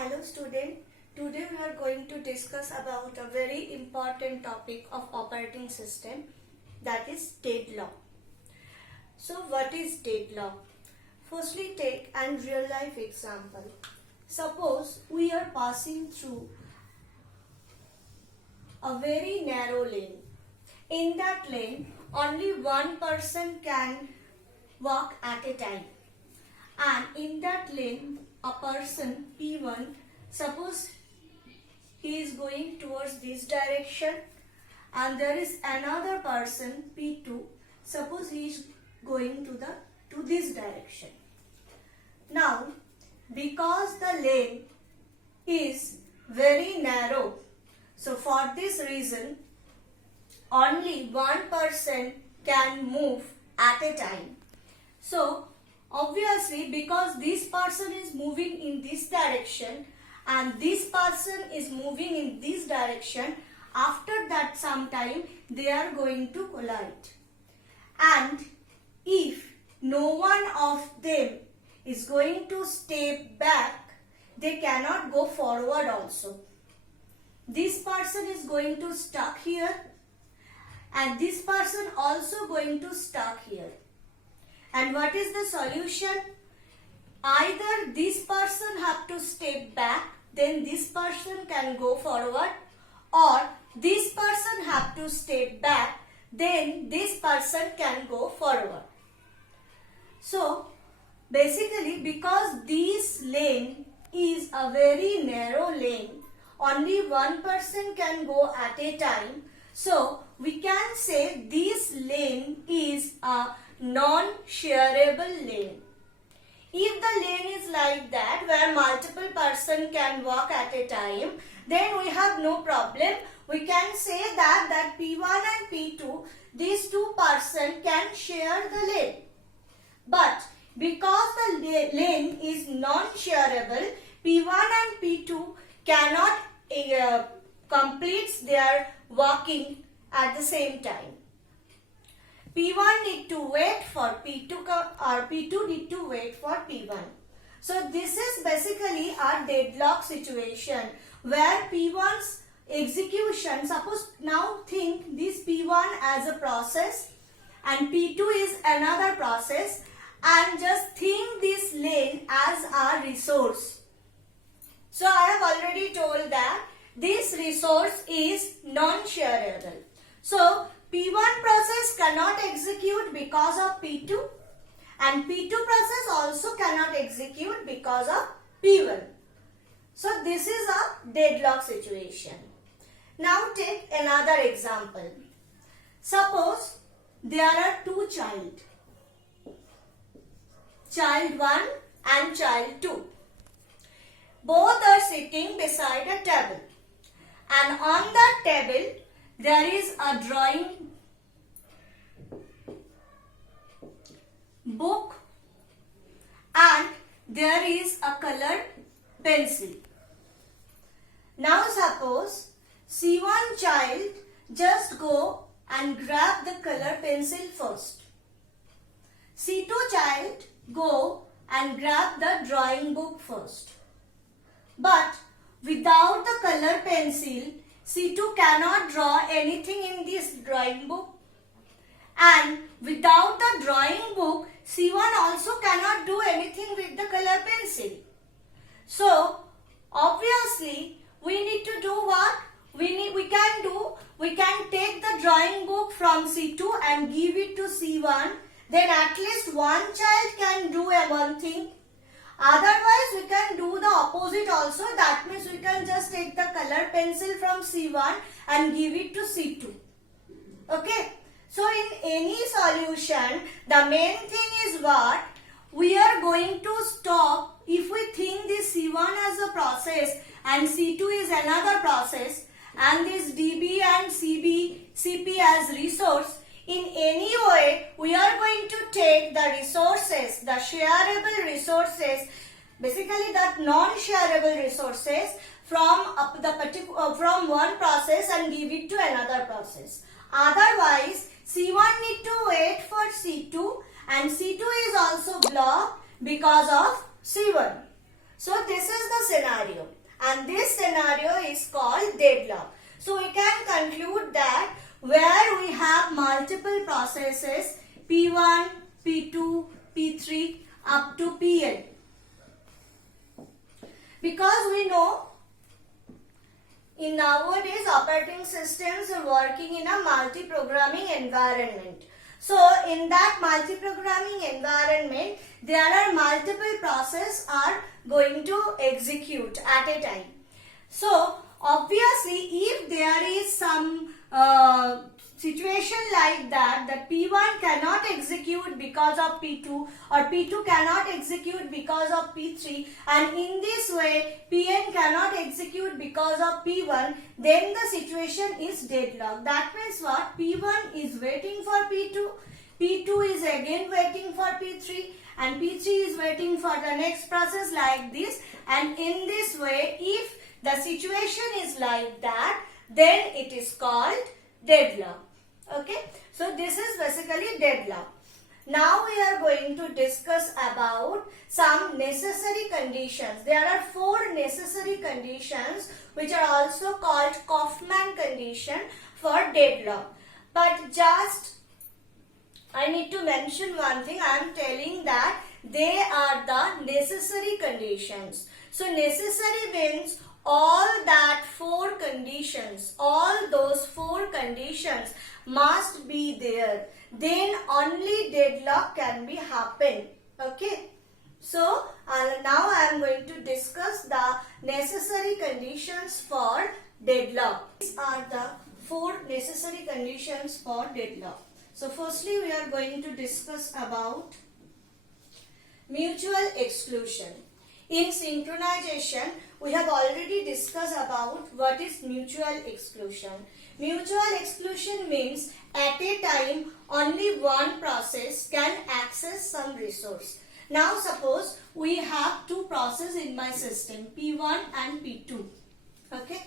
Hello student, today we are going to discuss about a very important topic of operating system, that is deadlock. So what is deadlock? Firstly take a real life example. Suppose we are passing through a very narrow lane. In that lane only one person can walk at a time, and in that lane a person P1, suppose he is going towards this direction, and there is another person P2, suppose he is going to this direction. Now because the lane is very narrow, so for this reason only one person can move at a time. So obviously because this person is moving in this direction and this person is moving in this direction, after that sometime they are going to collide. And if no one of them is going to step back, they cannot go forward also. This person is going to stuck here and this person also going to stuck here. And what is the solution? Either this person have to step back, then this person can go forward, or this person have to step back, then this person can go forward. So basically because this lane is a very narrow lane, only one person can go at a time. So we can say this lane is a non-shareable lane. If the lane is like that where multiple person can walk at a time, then we have no problem. We can say that P1 and P2, these two person can share the lane. But because the lane is non-shareable, P1 and P2 cannot complete their walking at the same time. P1 need to wait for P2 or P2 need to wait for P1. So this is basically a deadlock situation where P1's execution, suppose now think this P1 as a process and P2 is another process, and just think this lane as a resource. So I have already told that this resource is non-shareable. So P1 process cannot execute because of P2, and P2 process also cannot execute because of P1. So this is a deadlock situation. Now take another example. Suppose there are two children, child 1 and child 2. Both are sitting beside a table, and on that table there is a drawing book and there is a colored pencil. Now suppose C1 child just go and grab the color pencil first. C2 child go and grab the drawing book first. But without the color pencil, C2 cannot draw anything in this drawing book, and without the drawing book, C1 also cannot do anything with the color pencil. So obviously we need to do what? We can take the drawing book from C2 and give it to C1, then at least one child can do one thing. Otherwise we can do the opposite also, that means we can just take the color pencil from C1 and give it to C2. Okay. So in any solution, the main thing is what? We are going to stop if we think this C1 as a process and C2 is another process, and this DB and CP as resource. In any way, we are going to take the resources, the shareable resources, basically the non-shareable resources from from one process and give it to another process. Otherwise, C1 need to wait for C2, and C2 is also blocked because of C1. So this is the scenario, and this scenario is called deadlock. So we can conclude that where we have multiple processes P1, P2, P3 up to Pn. Because we know in nowadays operating systems are working in a multi-programming environment. So in that multi-programming environment, there are multiple processes are going to execute at a time. So obviously, if there is some situation like that P1 cannot execute because of P2 or P2 cannot execute because of P3, and in this way Pn cannot execute because of P1, then the situation is deadlock. That means what? P1 is waiting for P2, P2 is again waiting for P3, and P3 is waiting for the next process like this, and in this way if the situation is like that, then it is called deadlock. Okay, so this is basically deadlock. Now we are going to discuss about some necessary conditions. There are 4 necessary conditions which are also called Kaufman condition for deadlock. But just I need to mention one thing. I am telling that they are the necessary conditions. So necessary means all that 4 conditions, all those 4 conditions must be there. Then only deadlock can be happen. Okay. So now I am going to discuss the necessary conditions for deadlock. These are the 4 necessary conditions for deadlock. So firstly we are going to discuss about mutual exclusion. In synchronization, we have already discussed about what is mutual exclusion. Mutual exclusion means at a time only one process can access some resource. Now suppose we have 2 processes in my system, P1 and P2. Okay,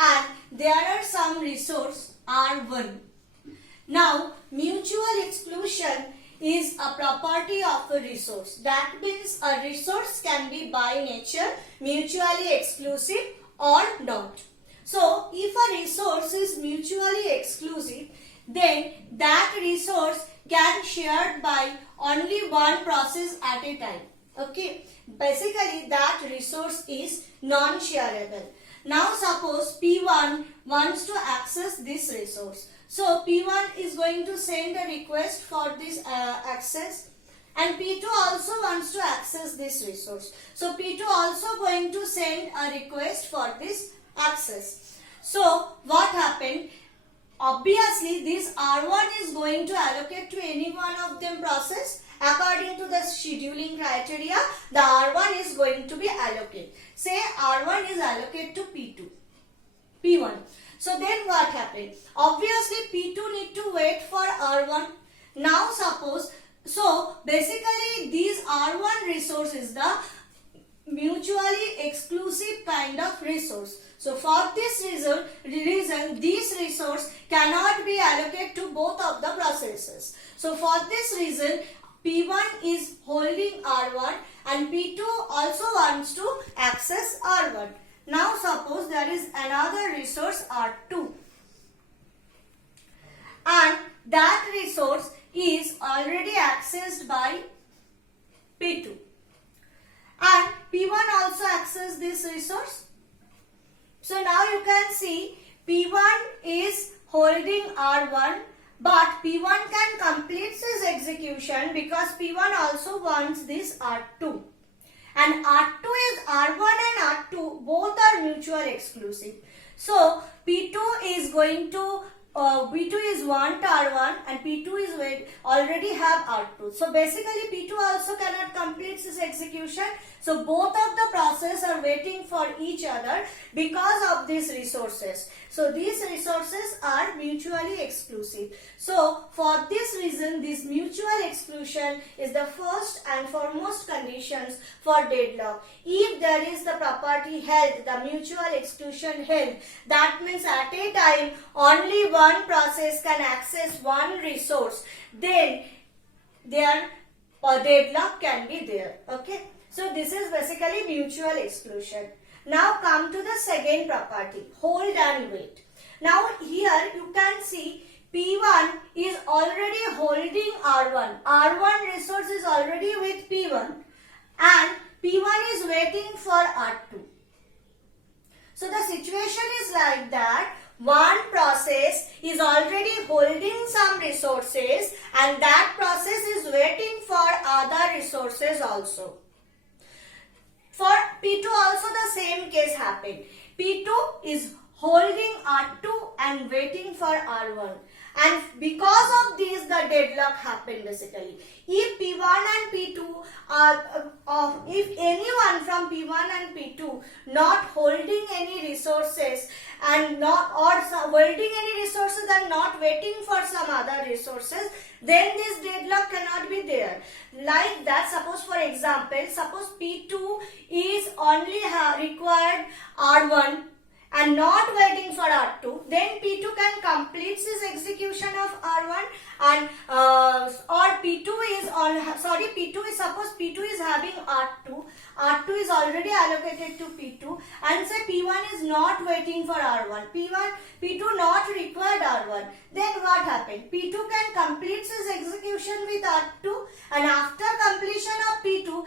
and there are some resource R1. Now mutual exclusion is a property of a resource. That means a resource can be by nature mutually exclusive or not. So if a resource is mutually exclusive, then that resource can shared by only one process at a time. Okay, basically that resource is non-shareable. Now suppose P1 wants to access this resource. So P1 is going to send a request for this access, and P2 also wants to access this resource. So P2 also going to send a request for this access. So what happened? Obviously this R1 is going to allocate to any one of them process. According to the scheduling criteria, the R1 is going to be allocated. Say R1 is allocated to P1. So then what happened? Obviously P2 need to wait for R1. Now suppose, so basically these R1 resource is the mutually exclusive kind of resource. So for this reason this resource cannot be allocated to both of the processes. So for this reason P1 is holding R1 and P2 also wants to access R1. Now suppose there is another resource R2 and that resource is already accessed by P2 and P1 also access this resource. So now you can see P1 is holding R1, but P1 can complete his execution because P1 also wants this R2. And R2 is R1 and R2 both are mutual exclusive. So P2 is going to P2 is want R1 and P2 is already have R2. So basically P2 also cannot complete this execution. So both of the processes are waiting for each other because of these resources. So these resources are mutually exclusive. So for this reason, this mutual exclusion is the first and foremost conditions for deadlock. If there is the property held, the mutual exclusion held, that means at a time only one process can access one resource, then their deadlock can be there. Okay. So this is basically mutual exclusion. Now come to the second property, hold and wait. Now here you can see P1 is already holding R1. R1 resource is already with P1 and P1 is waiting for R2. So the situation is like that. One process is already holding some resources and that process is waiting for other resources also. For P2 also the same case happened. P2 is holding R2 and waiting for R1. And because of this the deadlock happened basically. If P1 and P2 are, if anyone from P1 and P2 not holding any resources and not holding any resources and not waiting for some other resources, then this deadlock cannot be there. Like that, suppose for example, suppose P2 is only required R1 and not waiting for R2, then P2 can complete his execution of R1 and or P2 is on, P2 is, suppose P2 is having R2, R2 is already allocated to P2 and say P1 is not waiting for R1, P2 not required R1, then what happened? P2 can complete his execution with R2 and after completion of P2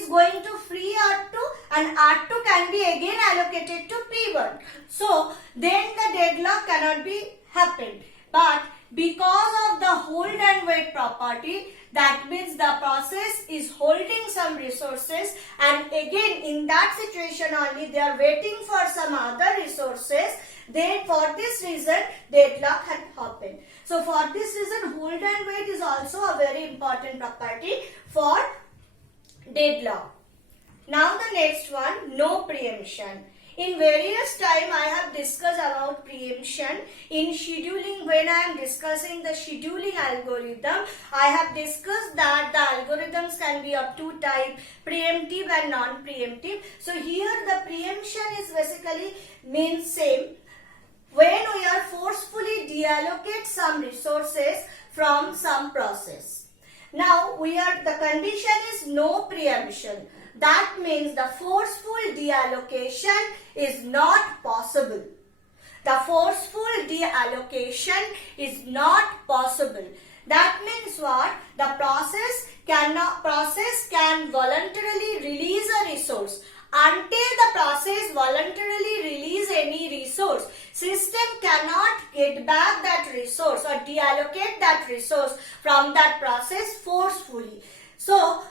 is going to free R2 and R2 can be again allocated to P1. So then the deadlock cannot be happened. But because of the hold and wait property, that means the process is holding some resources and again in that situation only they are waiting for some other resources. Then for this reason deadlock had happened. So for this reason hold and wait is also a very important property for deadlock. Now the next one, no preemption. In various time I have discussed about preemption. In scheduling, when I am discussing the scheduling algorithm, I have discussed that the algorithms can be of two types, preemptive and non-preemptive. So here the preemption is basically means same. When we are forcefully deallocate some resources from some process. Now the condition is no preemption. That means the forceful deallocation is not possible. The forceful deallocation is not possible. That means what? The process can voluntarily release a resource. Until the process voluntarily release any resource, system cannot get back that resource or deallocate that resource from that process forcefully. So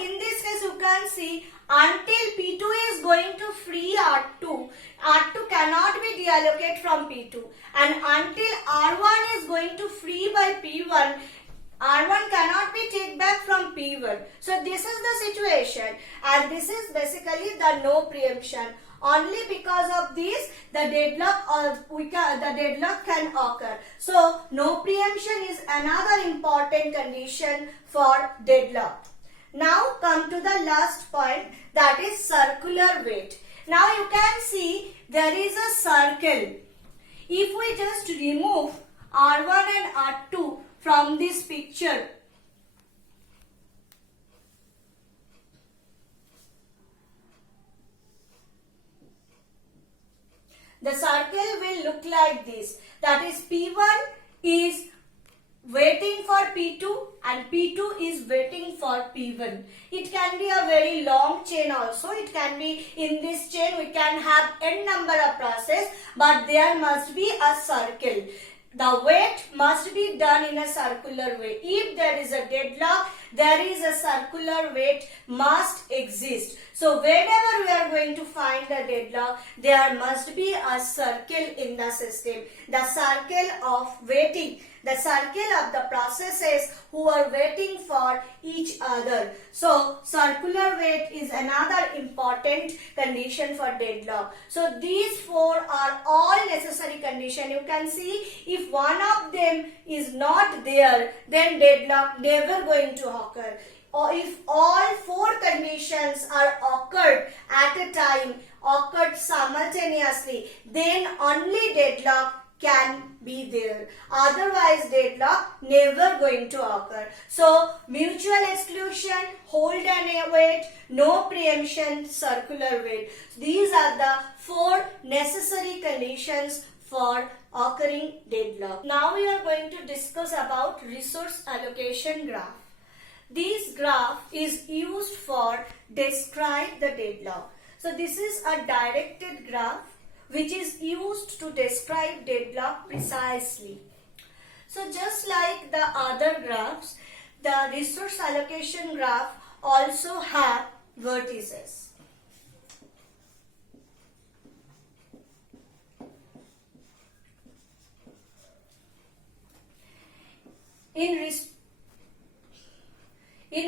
in this case you can see until P2 is going to free R2, R2 cannot be deallocated from P2 and until R1 is going to free by P1, R1 cannot be taken back from P1. So this is the situation and this is basically the no preemption. Only because of this the deadlock can occur. So no preemption is another important condition for deadlock. Now come to the last point, that is circular wait. Now you can see there is a circle. If we just remove R1 and R2 from this picture, the circle will look like this. That is P1 is waiting for P2 and P2 is waiting for P1. It can be a very long chain also. It can be in this chain we can have n number of process, but there must be a circle. The wait must be done in a circular way. If there is a deadlock, there is a circular wait must exist. So whenever we are going to find a deadlock, there must be a circle in the system. The circle of waiting, the circle of the processes who are waiting for each other. So circular wait is another important condition for deadlock. So these four are all necessary conditions. You can see if one of them is not there, then deadlock never going to occur. Or if all four conditions are occurred at a time, occurred simultaneously, then only deadlock can be there. Otherwise, deadlock never going to occur. So, mutual exclusion, hold and await, no preemption, circular wait. These are the 4 necessary conditions for occurring deadlock. Now we are going to discuss about resource allocation graph. This graph is used for describe the deadlock. So this is a directed graph which is used to describe deadlock precisely. So just like the other graphs, the resource allocation graph also have vertices. In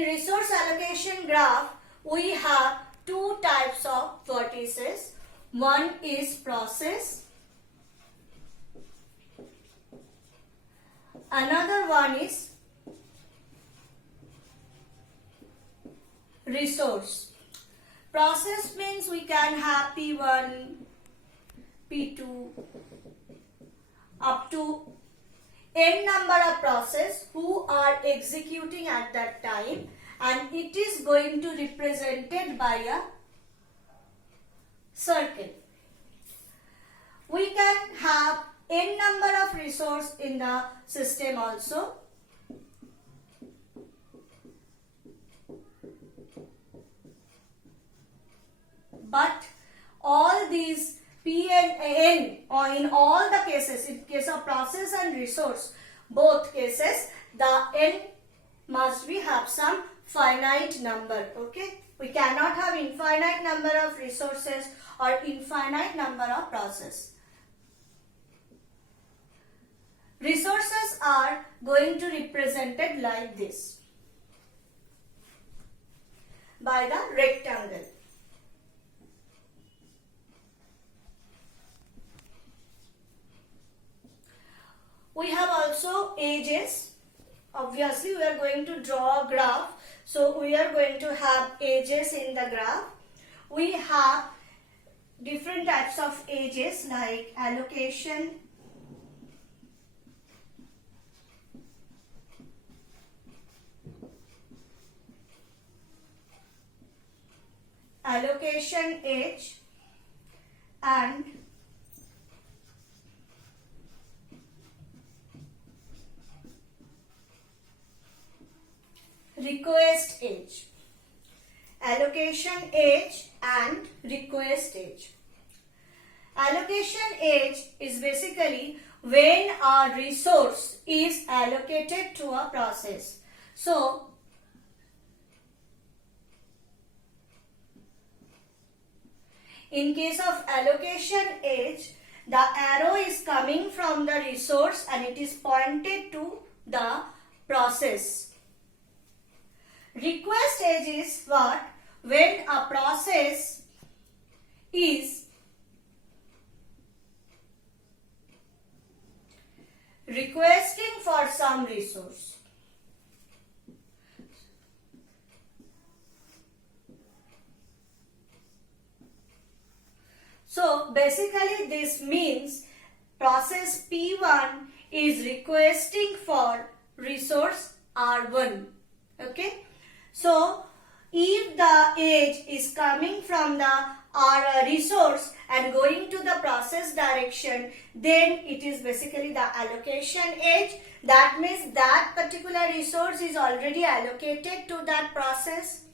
resource allocation graph, we have 2 types of vertices. One is process. Another one is resource. Process means we can have P1, P2, up to n number of process who are executing at that time, and it is going to represented by a circle. We can have n number of resource in the system also. But all these P and N, or in all the cases, in case of process and resource, both cases, the N must be have some finite number. Okay, we cannot have infinite number of resources or infinite number of process. Resources are going to represented like this by the rectangle. We have also edges. Obviously, we are going to draw a graph. So, we are going to have edges in the graph. We have different types of edges like allocation, edge, and request edge. Allocation edge and request edge. Allocation edge is basically when a resource is allocated to a process. So, in case of allocation edge, the arrow is coming from the resource and it is pointed to the process. Request edge is what? When a process is requesting for some resource. So basically this means process P1 is requesting for resource R1. Okay. So, if the edge is coming from the resource and going to the process direction, then it is basically the allocation edge. That means that particular resource is already allocated to that process.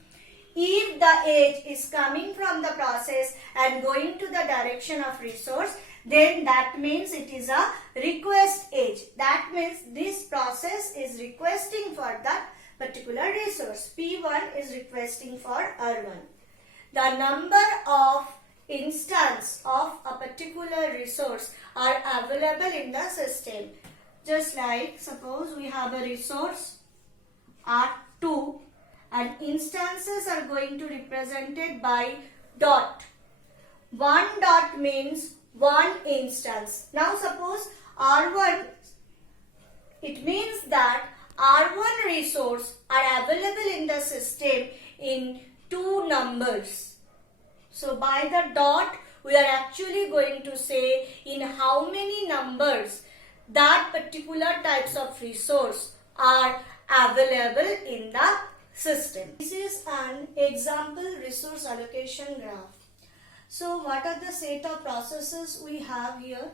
If the edge is coming from the process and going to the direction of resource, then that means it is a request edge. That means this process is requesting for that particular resource. P1 is requesting for R1. The number of instances of a particular resource are available in the system. Just like suppose we have a resource R2 and instances are going to be represented by dot. One dot means one instance. Now suppose R1, it means that R1 resource are available in the system in 2 numbers. So by the dot we are actually going to say in how many numbers that particular types of resource are available in the system. This is an example resource allocation graph. So what are the set of processes we have here?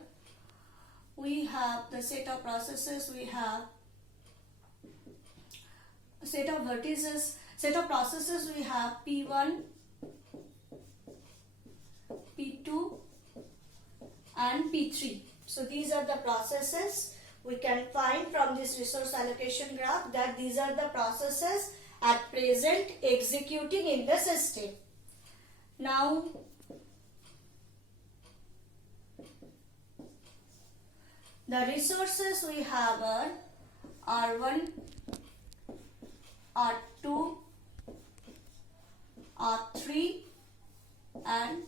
We have the set of processes, we have set of vertices, set of processes, we have P1, P2 and P3. So these are the processes. We can find from this resource allocation graph that these are the processes at present executing in the system. Now the resources we have are R1, R2, R3 and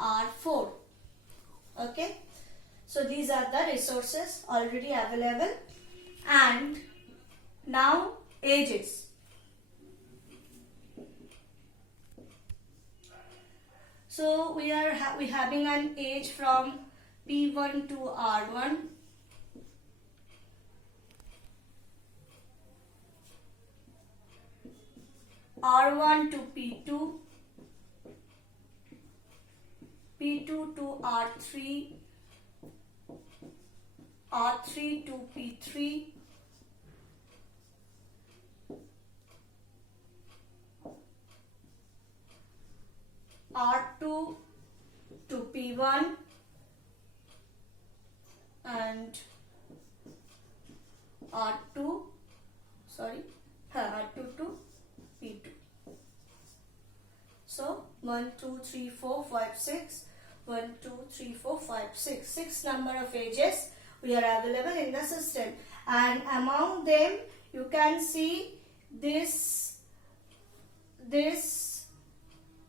R4. Okay, so these are the resources already available. And now ages. So we are having an age from P1 to R1, R1 to P2, P2 to R3, R3 to P3, R2 to P1 and R2 to P2. So 1, 2, 3, 4, 5, 6. 1, 2, 3, 4, 5, 6. 6 number of ages we are available in the system, and among them you can see this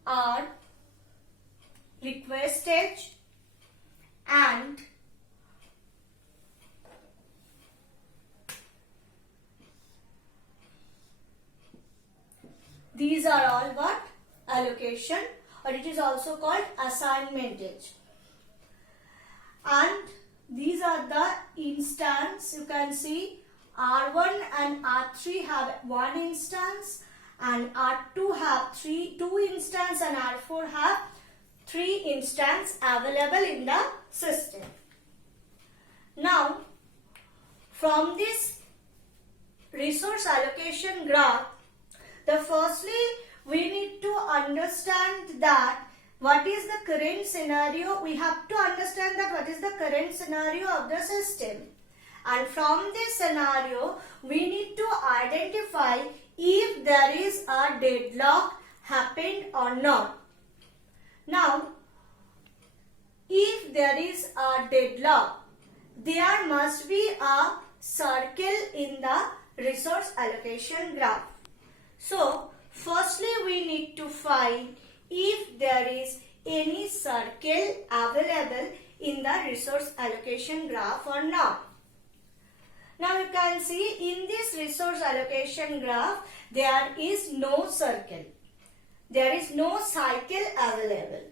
are request stage and these are all what? Allocation, or it is also called assignment age. And these are the instance. You can see R1 and R3 have one instance, and R2 have two instance, and R4 have 3 instance available in the system. Now, from this resource allocation graph, firstly we need to understand that what is the current scenario. We have to understand that what is the current scenario of the system, and from this scenario we need to identify if there is a deadlock happened or not. Now, if there is a deadlock, there must be a circle in the resource allocation graph. So, firstly we need to find if there is any circle available in the resource allocation graph or not. Now you can see in this resource allocation graph there is no circle. There is no cycle available.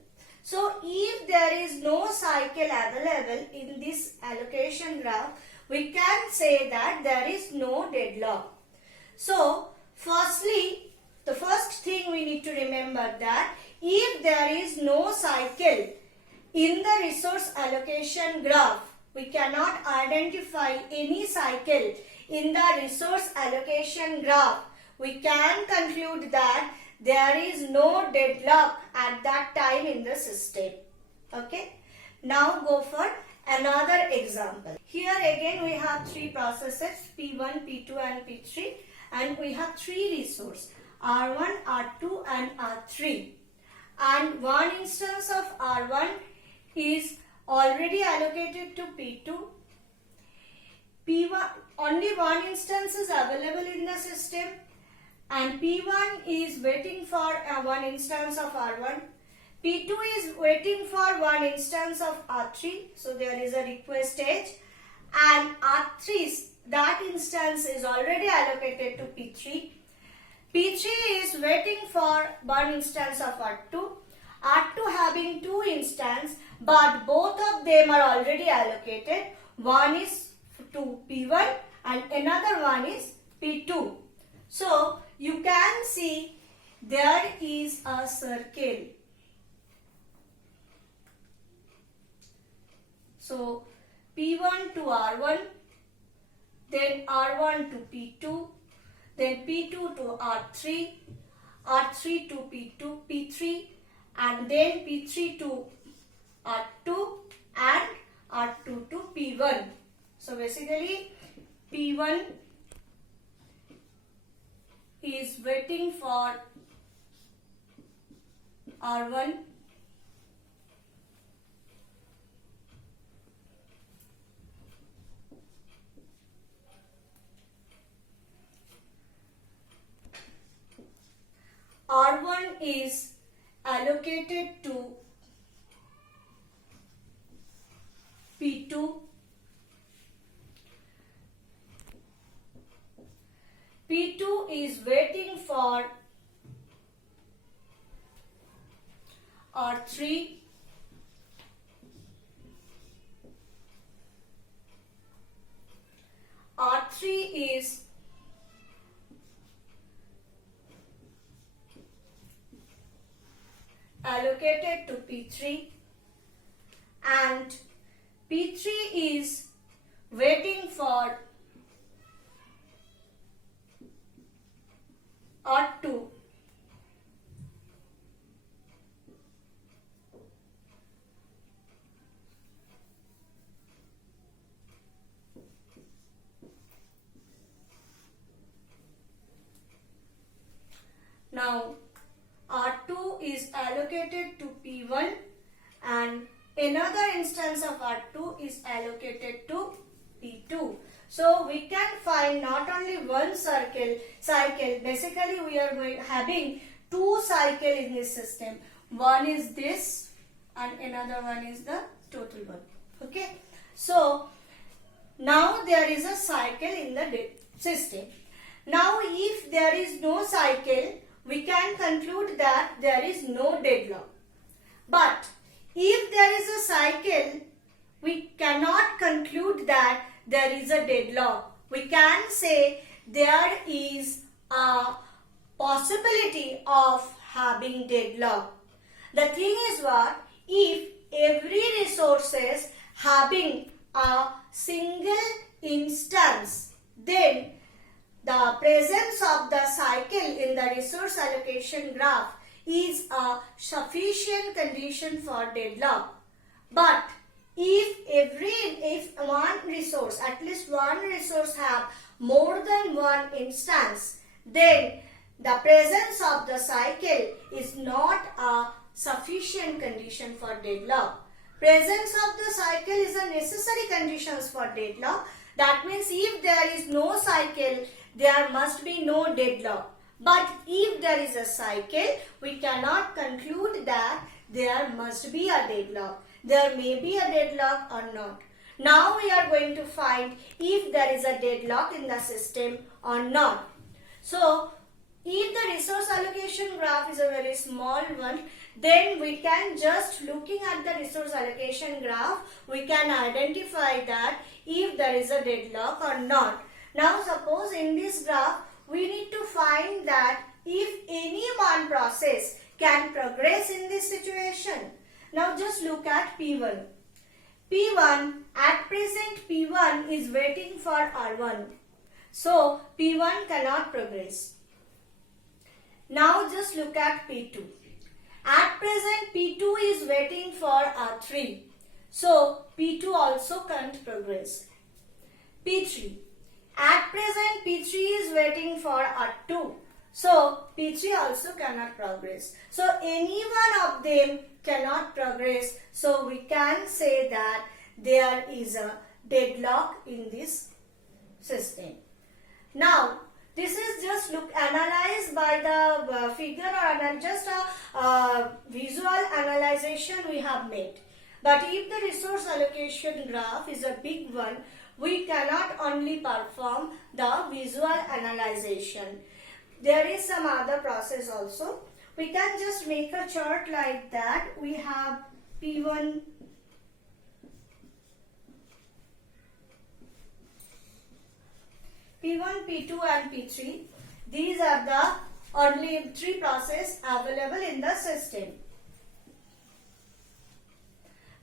So if there is no cycle available in this allocation graph, we can say that there is no deadlock. So firstly, the first thing we need to remember that if there is no cycle in the resource allocation graph, we cannot identify any cycle in the resource allocation graph, we can conclude that there is no deadlock at that time in the system. Okay. Now go for another example. Here again we have 3 processes, P1, P2 and P3, and we have 3 resources, R1, R2 and R3, and one instance of R1 is already allocated to P2. P1, only one instance is available in the system, and P1 is waiting for one instance of R1. P2 is waiting for one instance of R3, so there is a request stage, and R3, that instance is already allocated to P3. P3 is waiting for one instance of R2. R2 having having two instances, but both of them are already allocated. One is to P1 and another one is P2. So you can see there is a circle. So P1 to R1, then R1 to P2, then P2 to R3, R3 to P3, and then P3 to R2 and R2 to P1. So basically P1 is waiting for R1, R1 is allocated to P2, P2 is waiting for R3, R3 is allocated to P3 and P3 is waiting for R2. Now R2 is allocated to P1 and another instance of R2 is allocated to P2. So we can find not only one cycle, basically we are having two cycles in this system. One is this and another one is the total one. Okay. So now there is a cycle in the system. Now if there is no cycle, we can conclude that there is no deadlock. But if there is a cycle, we cannot conclude that there is a deadlock. We can say there is a possibility of having deadlock. The thing is what? If every resource is having a single instance, then the presence of the cycle in the resource allocation graph is a sufficient condition for deadlock. But if one resource, at least one resource have more than one instance, then the presence of the cycle is not a sufficient condition for deadlock. Presence of the cycle is a necessary condition for deadlock. That means if there is no cycle, there must be no deadlock. But if there is a cycle, we cannot conclude that there must be a deadlock. There may be a deadlock or not. Now we are going to find if there is a deadlock in the system or not. So if the resource allocation graph is a very small one, then we can just looking at the resource allocation graph, we can identify that if there is a deadlock or not. Now suppose in this graph, we need to find that if any one process can progress in this situation. Now just look at P1. P1, at present P1 is waiting for R1. So P1 cannot progress. Now just look at P2. At present P2 is waiting for R3. So P2 also can't progress. P3. At present P3 is waiting for R2. So P3 also cannot progress. So any one of them cannot progress. So we can say that there is a deadlock in this system. Now this is just analyzed by the figure or just a visual analyzation we have made. But if the resource allocation graph is a big one, we cannot only perform the visual analyzation. There is some other process also. we can just make a chart like that. We have P1, P2 and P3. These are the only three processes available in the system.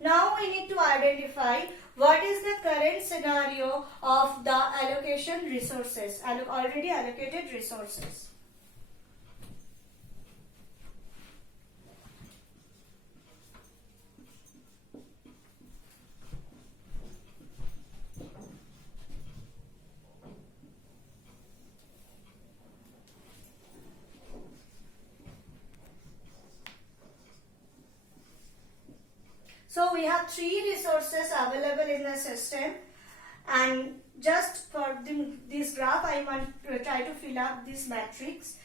Now we need to identify what is the current scenario of the allocation resources, already allocated resources. So we have three resources available in the system, and just for this graph I want to try to fill up this matrix.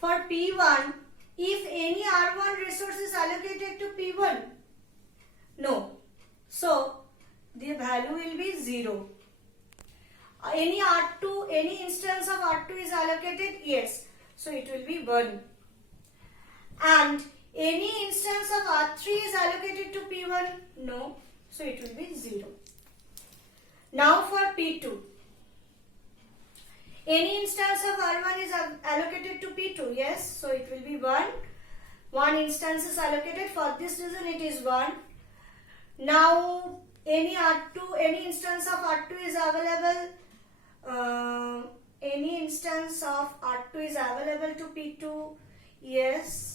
For P1, if any R1 resource is allocated to P1, no. So the value will be 0. Any R2, any instance of R2 is allocated, yes. So it will be 1. And any instance of R3 is allocated to P1? No. So it will be 0. Now for P2. Any instance of R1 is allocated to P2? Yes. So it will be 1. One instance is allocated. For this reason it is 1. Now any R2, any instance of R2 is available. Any instance of R2 is available to P2? Yes.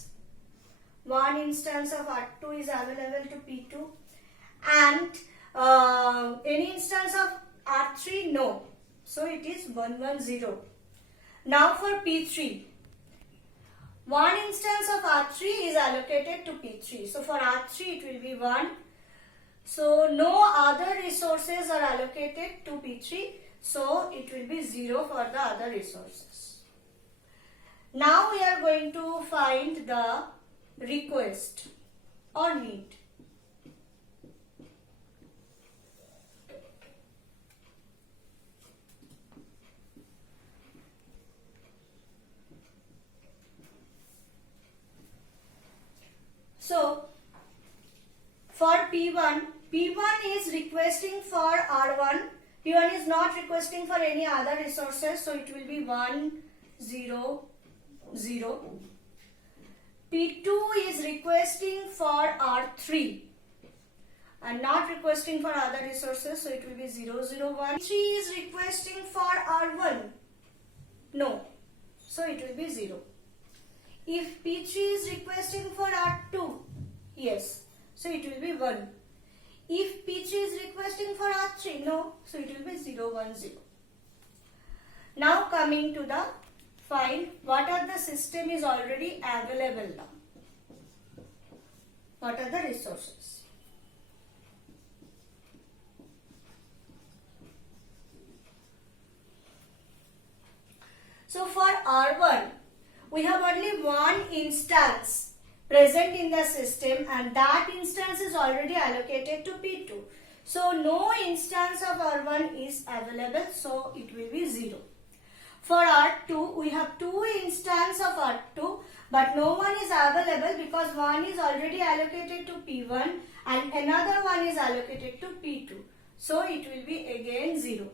One instance of R2 is available to P2, and any instance of R3, no. So it is 110. Now for P3, one instance of R3 is allocated to P3. So for R3 it will be 1. So no other resources are allocated to P3. So it will be 0 for the other resources. Now we are going to find the request or need. So for P1 is requesting for R1. P1 is not requesting for any other resources, so it will be 1, 0, 0. P2 is requesting for R3 and not requesting for other resources, so it will be 0, 0, 1. P3 is requesting for R1. No, so it will be 0. If P3 is requesting for R2, yes, so it will be 1. If P3 is requesting for R3, no, so it will be 0, 1, 0. Now coming to the find what are the system is already available now. What are the resources? So for R1, we have only one instance present in the system, and that instance is already allocated to P2. So no instance of R1 is available, so it will be 0. For R2, we have two instances of R2, but no one is available because one is already allocated to P1 and another one is allocated to P2. So it will be again 0.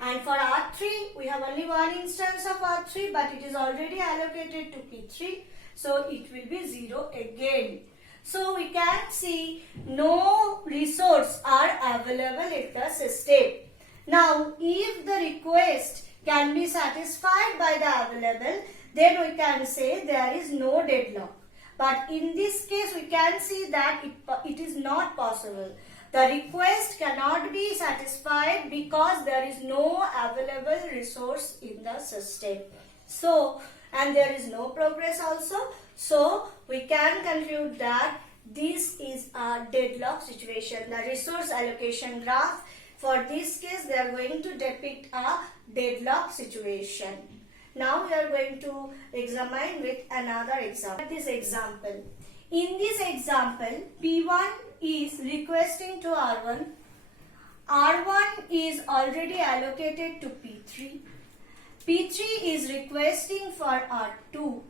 And for R3, we have only one instance of R3, but it is already allocated to P3. So it will be 0 again. So we can see no resource are available in the system. Now, if the request can be satisfied by the available, then we can say there is no deadlock. But in this case, we can see that it is not possible. The request cannot be satisfied because there is no available resource in the system. So, and there is no progress also. So, we can conclude that this is a deadlock situation. The resource allocation graph, for this case, they are going to depict a deadlock situation. Now, we are going to examine with another example. This example. In this example, P1 is requesting to R1. R1 is already allocated to P3. P3 is requesting for R2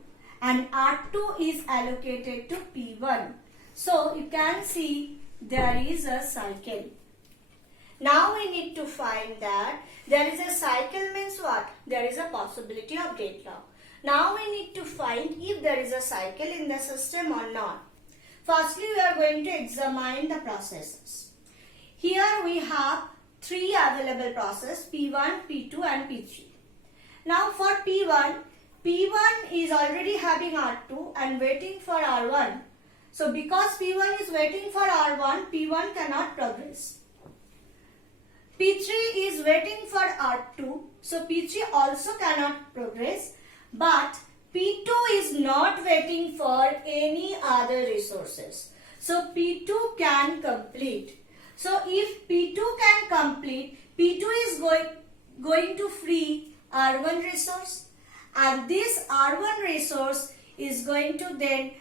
and R2 is allocated to P1. So you can see there is a cycle. Now we need to find that there is a cycle means what? There is a possibility of deadlock. Now we need to find if there is a cycle in the system or not. Firstly, we are going to examine the processes. Here we have three available processes, P1, P2 and P3. Now for P1 is already having R2 and waiting for R1. So because P1 is waiting for R1, P1 cannot progress. P3 is waiting for R2, so P3 also cannot progress, but P2 is not waiting for any other resources. So P2 can complete. So if P2 can complete, P2 is going to free R1 resource, and this R1 resource is going to then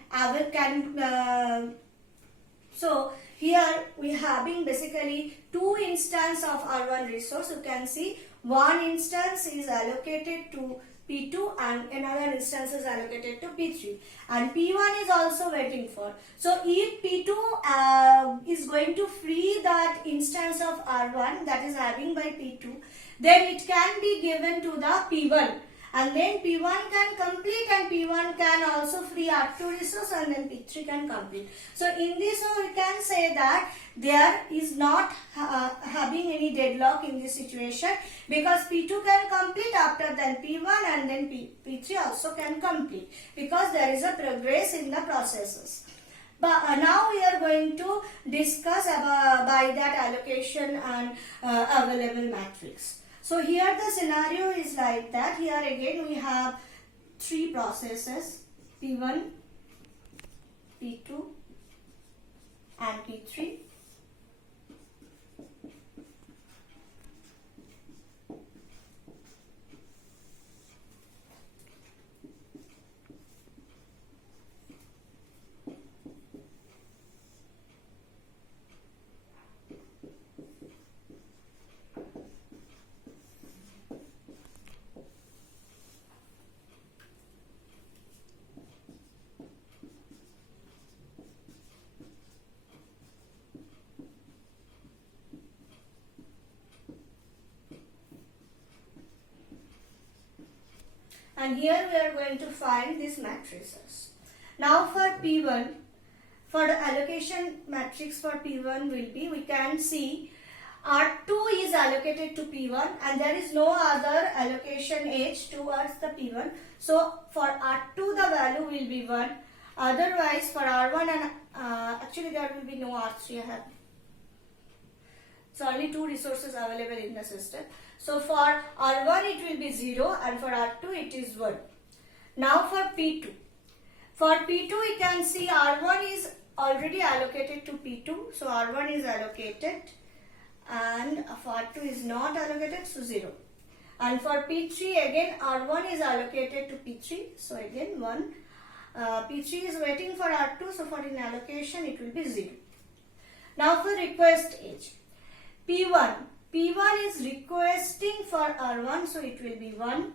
so here we having basically two instances of R1 resource. You can see one instance is allocated to P2 and another instance is allocated to P3, and P1 is also waiting for. So if P2 is going to free that instance of R1 that is having by P2, then it can be given to the P1, and then P1 can complete and P1 can also free R2 resource, and then P3 can complete. So in this way we can say that there is not having any deadlock in this situation, because P2 can complete after then P1, and then P3 also can complete, because there is a progress in the processes. But now we are going to discuss about by that allocation and available matrix. So here the scenario is like that. Here again we have three processes, P1, P2 and P3. And here we are going to find these matrices. Now for P1, for the allocation matrix for P1 will be, we can see R2 is allocated to P1 and there is no other allocation H towards the P1. So for R2 the value will be 1. Otherwise for R1 and actually there will be no R3 here. So only two resources available in the system. So for R1 it will be 0 and for R2 it is 1. Now for P2. For P2 we can see R1 is already allocated to P2. So R1 is allocated and for R2 is not allocated, so 0. And for P3 again R1 is allocated to P3. So again 1. P3 is waiting for R2, so for in allocation it will be 0. Now for request age. P1 is requesting for R1, so it will be 1.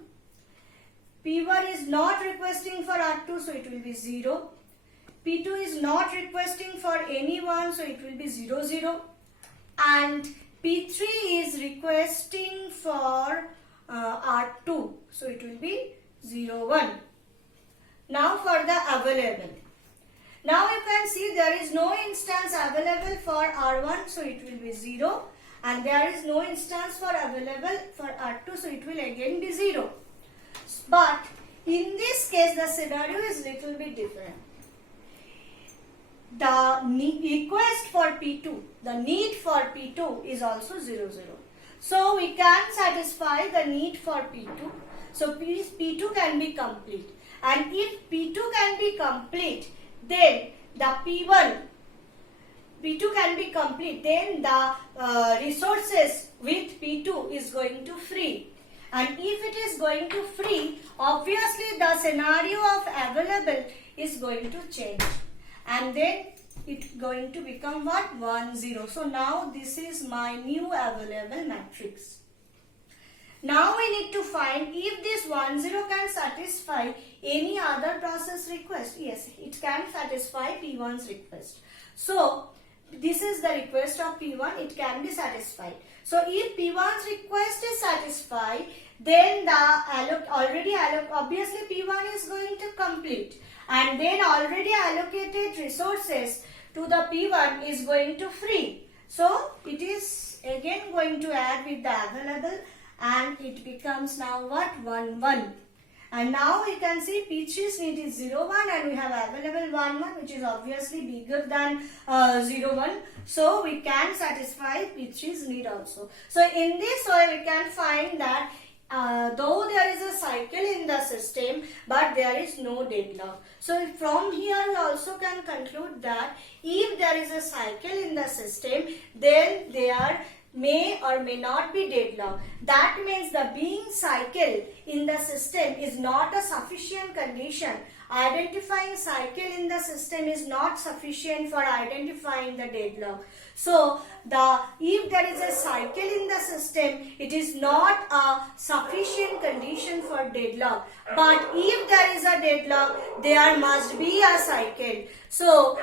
P1 is not requesting for R2, so it will be 0. P2 is not requesting for anyone, so it will be 0, 0. And P3 is requesting for R2, so it will be 0, 1. Now for the available. Now you can see there is no instance available for R1, so it will be 0. And there is no instance for available for R2, so it will again be 0. But in this case the scenario is little bit different. The request for P2, the need for P2 is also 0, 0. So we can satisfy the need for P2. So P2 can be complete. And if P2 can be complete, then the P2 can be complete, then the resources with P2 is going to free. And if it is going to free, obviously the scenario of available is going to change. And then it's going to become what? 1, 0. So now this is my new available matrix. Now we need to find if this 10 can satisfy any other process request. Yes, it can satisfy P1's request. So this is the request of P1, it can be satisfied. So if P1's request is satisfied, then obviously P1 is going to complete, and then already allocated resources to the P1 is going to free. So it is again going to add with the available, and it becomes now what? 1 1. And now we can see P3's need is 0 1, and we have available 1 1, which is obviously bigger than 0 1. So we can satisfy P3's need also. So in this way we can find that though there is a cycle in the system, but there is no deadlock. So from here we also can conclude that if there is a cycle in the system, then there may or may not be deadlock. That means the being cycle in the system is not a sufficient condition. Identifying cycle in the system is not sufficient for identifying the deadlock. So if there is a cycle in the system, it is not a sufficient condition for deadlock. But if there is a deadlock, there must be a cycle. So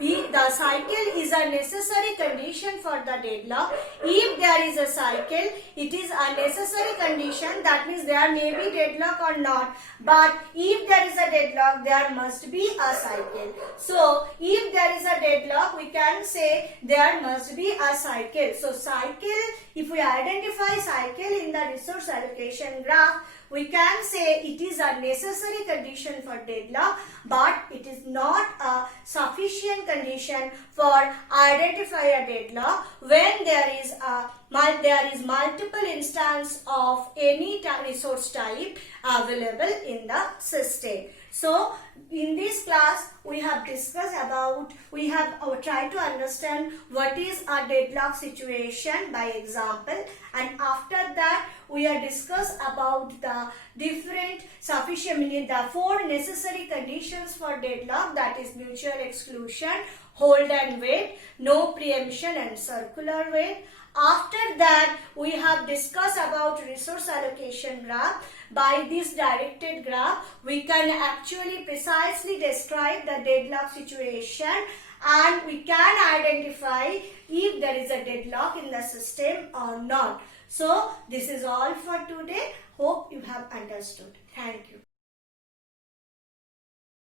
the cycle is a necessary condition for the deadlock. If there is a cycle, it is a necessary condition. That means there may be deadlock or not. But if there is a deadlock, there must be a cycle. So if there is a deadlock, we can say there must be a cycle. So cycle, if we identify cycle in the resource allocation graph, we can say it is a necessary condition for deadlock, but it is not a sufficient condition for identify a deadlock when there is multiple instance of any resource type available in the system. So in this class we have discussed about, we have tried to understand what is a deadlock situation by example, and after that we have discussed about the different the 4 necessary conditions for deadlock, that is mutual exclusion, hold and wait, no preemption and circular wait. After that, we have discussed about resource allocation graph. By this directed graph, we can actually precisely describe the deadlock situation, and we can identify if there is a deadlock in the system or not. So, this is all for today. Hope you have understood. Thank you.